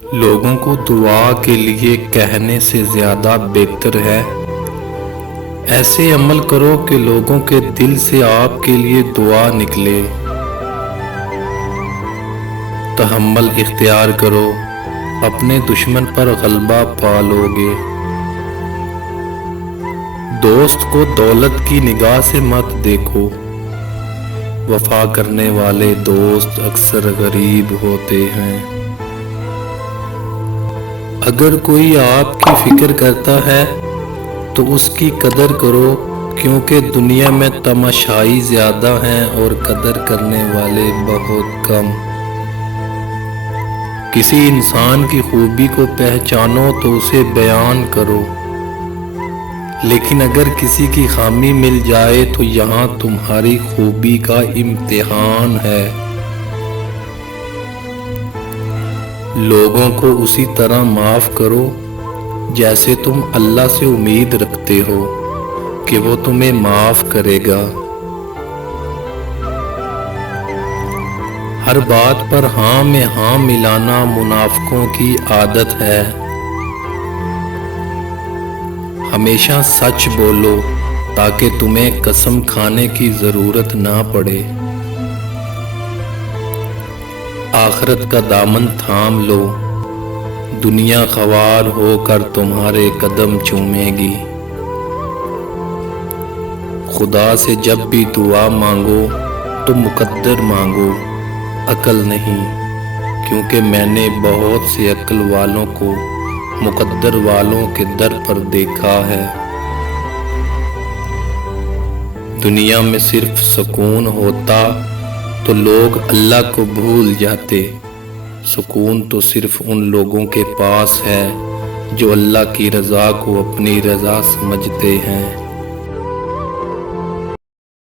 لوگوں کو دعا کے لیے کہنے سے زیادہ بہتر ہے ایسے عمل کرو کہ لوگوں کے دل سے آپ کے لیے دعا نکلے۔ تحمل اختیار کرو، اپنے دشمن پر غلبہ پا لو گے۔ دوست کو دولت کی نگاہ سے مت دیکھو، وفا کرنے والے دوست اکثر غریب ہوتے ہیں۔ اگر کوئی آپ کی فکر کرتا ہے تو اس کی قدر کرو، کیونکہ دنیا میں تماشائی زیادہ ہیں اور قدر کرنے والے بہت کم۔ کسی انسان کی خوبی کو پہچانو تو اسے بیان کرو، لیکن اگر کسی کی خامی مل جائے تو یہاں تمہاری خوبی کا امتحان ہے۔ لوگوں کو اسی طرح معاف کرو جیسے تم اللہ سے امید رکھتے ہو کہ وہ تمہیں معاف کرے گا۔ ہر بات پر ہاں میں ہاں ملانا منافقوں کی عادت ہے۔ ہمیشہ سچ بولو تاکہ تمہیں قسم کھانے کی ضرورت نہ پڑے۔ آخرت کا دامن تھام لو، دنیا خوار ہو کر تمہارے قدم چومے گی۔ خدا سے جب بھی دعا مانگو تو مقدر مانگو، عقل نہیں، کیونکہ میں نے بہت سے عقل والوں کو مقدر والوں کے در پر دیکھا ہے۔ دنیا میں صرف سکون ہوتا تو لوگ اللہ کو بھول جاتے۔ سکون تو صرف ان لوگوں کے پاس ہے جو اللہ کی رضا کو اپنی رضا سمجھتے ہیں۔